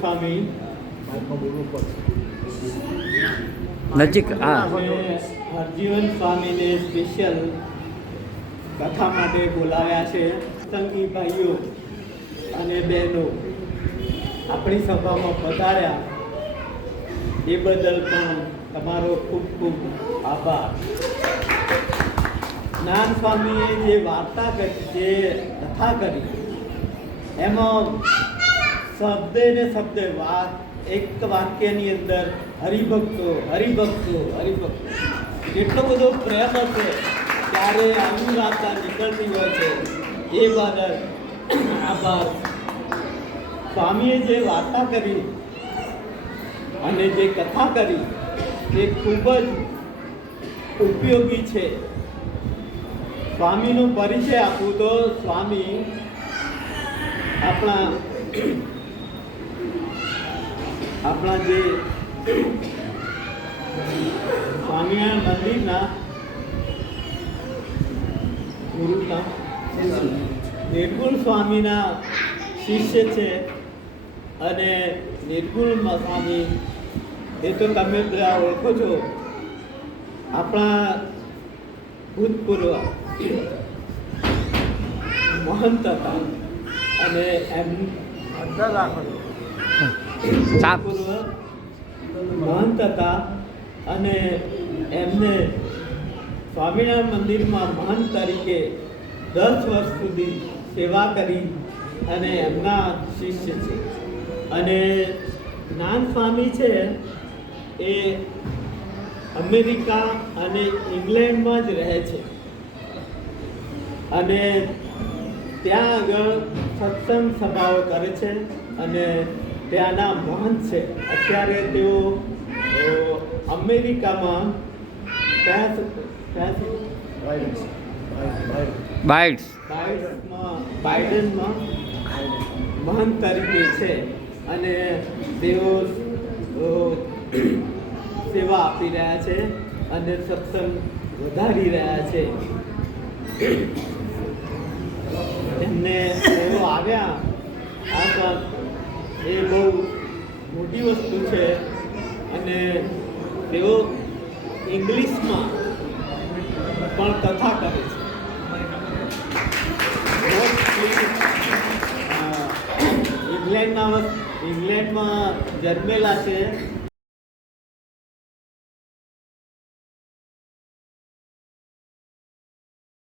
સ્વામી નજીક હરજીવન સ્વામીને સ્પેશિયલ કથા માટે બોલાવ્યા છે. સંગી ભાઈઓ અને બહેનો આપણી સભામાં પધાર્યા એ બદલ પણ તમારો ખૂબ ખૂબ આભાર. જ્ઞાન સ્વામીએ જે વાર્તા કરી, જે કથા કરી, એમાં શબ્દે ને શબ્દે વાત એક વાક્યની અંદર હરિભક્તો હરિભક્તો હરિભક્તો કેટલો બધો પ્રેમ હશે ત્યારે આવી વાર્તા નીકળતી હોય છે. એ બદલ આભાર. સ્વામીએ જે વાર્તા કરી અને જે કથા કરી તે ખૂબ જ ઉપયોગી છે. સ્વામીનો પરિચય આપું તો સ્વામી આપણા જે સ્વામિનારાયણ મંદિરના ગુરુના નિર્ગુણ સ્વામીના શિષ્ય છે. અને નિર્ગુણ સ્વામી એ તો તમે બધા ઓળખો છો, આપણા ભૂતપૂર્વ મહંત હતા. અને એમ મહંત હતા અને એમને સ્વામિનારાયણ મંદિરમાં મહંત તરીકે 10 વર્ષ સુધી સેવા કરી અને એમના શિષ્ય છે. અને જ્ઞાન સ્વામી છે એ અમેરિકા અને ઇંગ્લેન્ડમાં જ રહે છે. અને ત્યાં આગળ સત્સંગ સભાઓ કરે છે અને ત્યાંના મહંત છે. અત્યારે તેઓ અમેરિકામાં બાઇડનમાં મહંત તરીકે છે. અને તેઓ સેવા આપી રહ્યા છે અને સત્સંગ વધારી રહ્યા છે. એમને તેઓ આવ્યા આ એ બહુ મોટી વસ્તુ છે. અને તેઓ ઇંગ્લિશમાં પણ કથા કરે છે. ઇંગ્લેન્ડમાં જન્મેલા છે